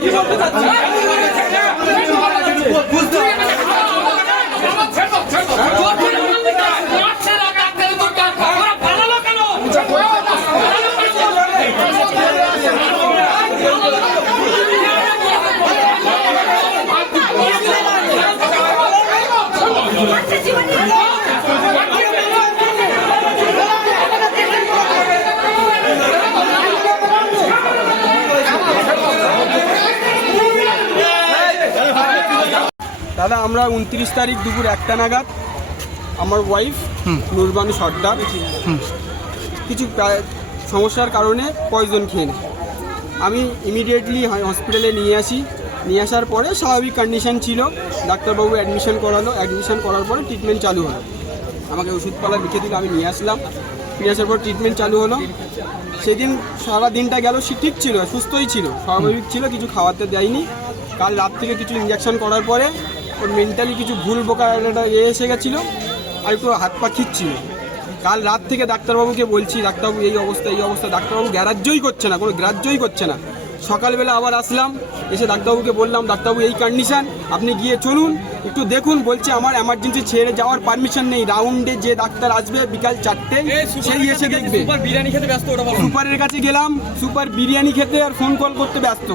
你说不咋停 দাদা আমরা উনত্রিশ তারিখ দুপুর একটা নাগাদ আমার ওয়াইফ নুরবানু সর্দার কিছু সমস্যার কারণে পয়জন খেয়ে নেয়। আমি ইমিডিয়েটলি হসপিটালে নিয়ে আসি। নিয়ে আসার পরে স্বাভাবিক কন্ডিশন ছিল। ডাক্তারবাবু অ্যাডমিশন করালো। অ্যাডমিশন করার পরে ট্রিটমেন্ট চালু হলো। আমাকে ওষুধপালা লিখে দিল আমি নিয়ে আসলাম। নিয়ে আসার পর ট্রিটমেন্ট চালু হলো। সেদিন সারা দিনটা গেল সে ঠিক ছিল সুস্থই ছিল স্বাভাবিক ছিল কিছু খাওয়াতে দেয়নি। কাল রাত থেকে কিছু ইঞ্জেকশন করার পরে ওর মেন্টালি কিছু ভুল বোকা একটা এ এসে গেছিল আর একটু হাত পা খিচ্ছিল। কাল রাত থেকে ডাক্তারবাবুকে বলছি ডাক্তারবাবু এই অবস্থা এই অবস্থা ডাক্তারবাবু গ্রাহ্যই করছে না কোনো গ্রাহ্যই করছে না। সকালবেলা আবার আসলাম এসে ডাক্তারবাবুকে বললাম ডাক্তারবাবু এই কন্ডিশন আপনি গিয়ে চলুন একটু দেখুন। বলছে আমার এমার্জেন্সি ছেড়ে যাওয়ার পারমিশন নেই রাউন্ডে যে ডাক্তার আসবে বিকাল চারটে সেই এসে দেখবে। বিরিয়ানি খেতে ব্যস্ত সুপারের কাছে গেলাম সুপার বিরিয়ানি খেতে আর ফোন কল করতে ব্যস্ত।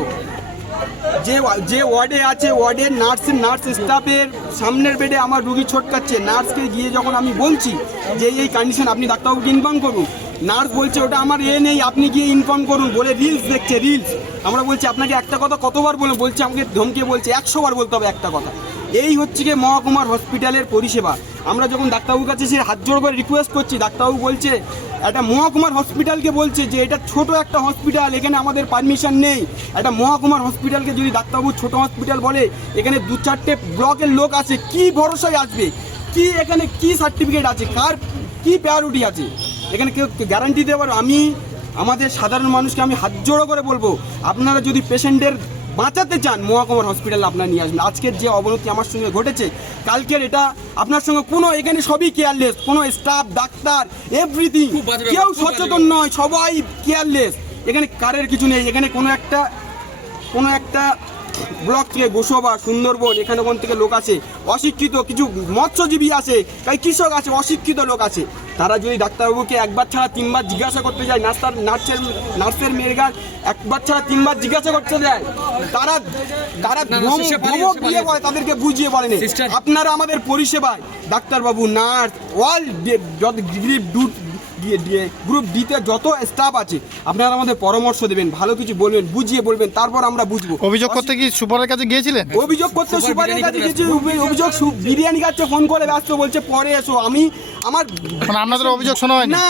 যে যে ওয়ার্ডে আছে, ওয়ার্ডের নার্স নার্স স্টাফের সামনের বেডে আমার রুগী ছোটকাচ্ছে। নার্সকে গিয়ে যখন আমি বলছি যে, এই কন্ডিশন আপনি ডাক্তারবাবুকে ইনফর্ম করুন। নার্স বলছে, ওটা আমার এ নেই, আপনি গিয়ে ইনফর্ম করুন। বলে রিলস দেখছে রিলস আমরা বলছি, আপনাকে একটা কথা কতবার বলে বলছে আমাকে ধমকে বলছে একশোবার বলতে হবে একটা কথা। এই হচ্ছে গিয়ে মহকুমার হসপিটালের পরিষেবা। আমরা যখন ডাক্তারবাবুর কাছে সে হাত জোড় করে রিকোয়েস্ট করছি, ডাক্তারবাবু বলছে, একটা মহকুমার হসপিটালকে বলছে যে, এটা ছোট একটা হসপিটাল এখানে আমাদের পারমিশন নেই। একটা মহকুমার হসপিটালকে যদি ডাক্তারবাবু ছোট হসপিটাল বলে, এখানে দু চারটে ব্লকের লোক আছে, কি ভরসায় আসবে? কি এখানে কি সার্টিফিকেট আছে? কার কি প্রায়োরিটি আছে? এখানে কেউ গ্যারান্টি দিতে পারো আমি, আমাদের সাধারণ মানুষকে আমি হাত জোড়ো করে বলব, আপনারা যদি পেশেন্টের বাঁচাতে চান মহাকুমার হসপিটাল আপনার নিয়ে আসবেন আজকের যে অবনতি আমার সঙ্গে ঘটেছে কালকের এটা আপনার সঙ্গে কোনো এখানে সবই কেয়ারলেস কোনো স্টাফ ডাক্তার এভরিথিং কেউ সচেতন নয় সবাই কেয়ারলেস এখানে কারের কিছু নেই এখানে কোনো একটা কোনো একটা ব্লক থেকে গোসবা সুন্দরবন এখানে ওখান থেকে লোক আছে অশিক্ষিত কিছু মৎস্যজীবী আছে তাই কৃষক আছে অশিক্ষিত লোক আছে। তারা যদি ডাক্তারবাবুকে একবার ছাড়া তিনবার জিজ্ঞাসা করতে যায় নার্সার নার্সের নার্সের মেয়েরা একবার ছাড়া তিনবার জিজ্ঞাসা করতে যায় তারা তারা দিয়ে বলে তাদেরকে বুঝিয়ে বলেনি আপনারা আমাদের পরিষেবায় ডাক্তারবাবু নার্স ওয়াল যত ডিগ্রি গ্রুপ ডিতে যত স্টাফ আছে আপনারা আমাদের পরামর্শ দেবেন ভালো কিছু বলবেন বুঝিয়ে বলবেন তারপর আমরা বুঝব। অভিযোগ করতে কি সুপারের কাছে গিয়েছিলেন? অভিযোগ করতে সুপারের কাছে অভি- অভিযোগ বিরিয়ানি খাচ্ছে ফোন করে ব্যস্ত বলছে পরে এসো আমি আমার মানে আপনাদের অভিযোগ শোনা হয় না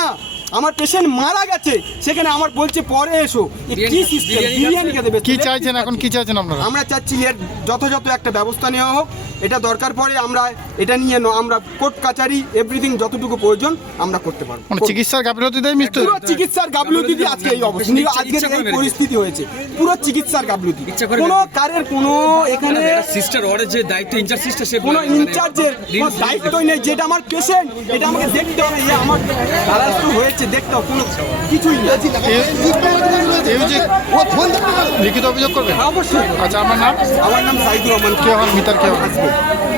আমার পেশেন্ট মারা গেছে সেখানে আমার বলছে পরে এসো কি বিরিয়ানি- সিস্টেম বিরিয়ানি বিরিয়ানি খেতে কি চাইছেন এখন? কি চাইছেন আপনারা? আমরা চাচ্ছি এর যথাযথ একটা ব্যবস্থা নেওয়া হোক এটা দরকার পড়ে আমরা এটা নিয়ে ন- আমরা কোর্ট কাচারি এভরিথিং যতটুকু প্রয়োজন আমরা করতে পারব। মানে চিকিৎসার গাফিলতি দেয় মৃত্যু পুরো চিকিৎসার গাফলতি দিয়ে আজকে এই অবস্থা। আজকের এই পরিস্থিতি হয়েছে। পুরো চিকিৎসার গাফলতি। ইচ্ছা কোনো। কারের কোনো এখানে সিস্টার ওরে যে দায়িত্ব ইনচার্জ সিস্টার সে কোনো বলে- মানে ইনচার্জের কোনো দায়িত্বই নেই। যেটা আমার পেশেন্ট এটা আমাকে দেখতে হবে যে আমার দ্বারস্থ হয়েছে দেখতে হবে। কোনো কিছুই নেই। এই- এই অভিযোগ লিখিত অভিযোগ করবে? অবশ্যই। আচ্ছা আপনার নাম? আমার নাম সাইদুর রহমান। কে হন মিতার কে হন? Yeah.